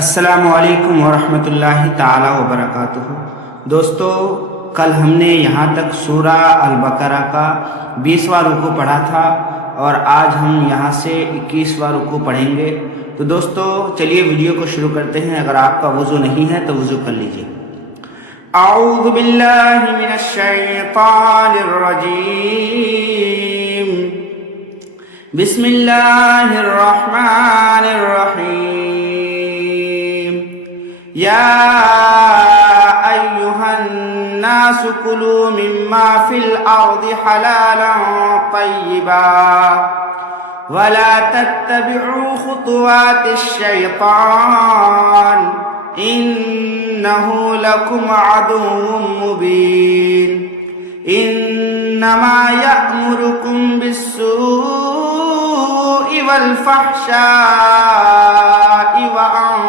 अस्सलामुअलैकुम वरहमतुल्लाहि ताला वबरकातुहू। दोस्तों, कल हमने यहाँ तक सूरा अल बकरा का 20वां रुकू पढ़ा था और आज हम यहाँ से 21वां रुकू पढ़ेंगे। तो दोस्तों चलिए वीडियो को शुरू करते हैं। अगर आपका वुज़ू नहीं है तो वुज़ू कर लीजिए। औज़ु बिल्लाहि मिनश शैतानिर रजीम। बिस्मिल्लाहिर रहमानिर रहीम। या अय्युहन्नास कुलू मिम्मा फिल अर्दि हलालन तय्यिबा वला तत्तबिउ खुतुवातिश शैतान इन्नहु लकुम अदुव्वुम मुबीन। इन्नमा यअमुरुकुम बिस्सूइ वल फहशाइ व अन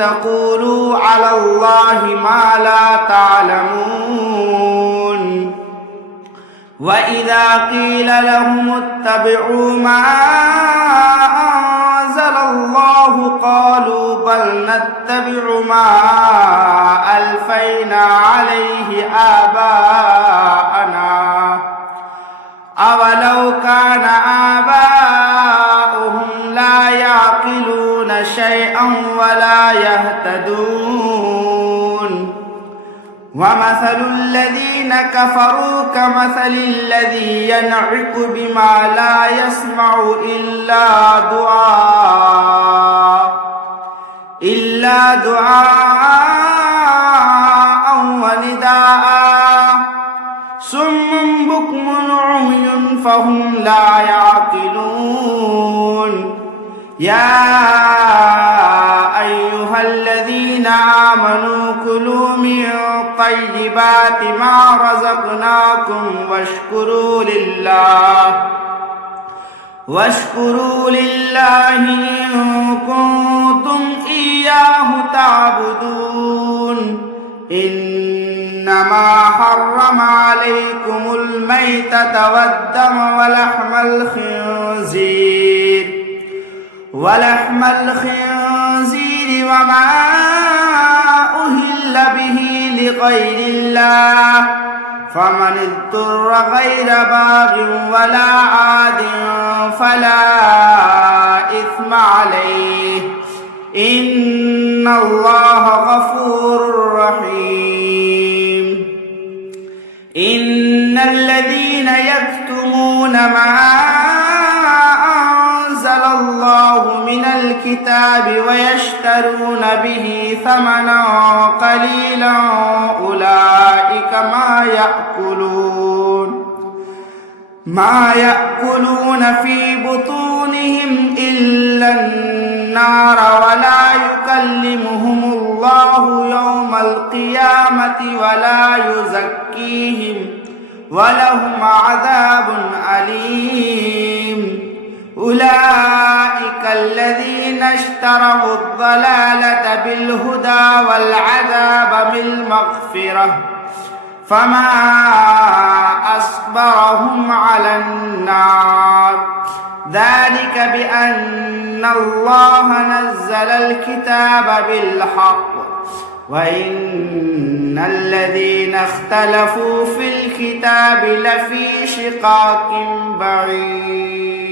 तक़ूलू अलल्लाहि मा ला तालमून। वइज़ा क़ील लहुम इत्तबिउ मा अंज़लल्लाहु क़ालू बल नत्तबिउ मा अल्फ़ैना अलैहि आबाअना अवलौ कान आबाउहुम ला याक़िलून शैअन वला यहतदून। वमथलु الذين كفروا كمثل الذي ينعق بما لا يسمع إلا دعاء ونداء صم بكم عمي فهم لا يعقلون। يا أيها الذين آمنوا كلوا من طيبات ما رزقناكم واشكروا لله إن كنتم إياه تعبدون। إنما حرم عليكم الميتة والدم ولحم الخنزير وما أهل به لغير الله فمن اضطر غير باغ ولا عاد فلا إثم عليه إن الله غفور رحيم। إن الذين يكتمون ما أنزل الله من الكتاب ويشترون به ثمنا قليلا أولئك ما يأكلون في بطونهم إلا النار ولا يكلمهم الله يوم القيامة ولا يزكيهم ولهم عذاب أليم। أولئك الذين اشتروا الضلالة بالهدى والعذاب بالمغفرة فما أصبرهم على النار ذلك بأن الله نزل الكتاب بالحق وإن الذين اختلفوا في الكتاب لفي شقاق بعيد।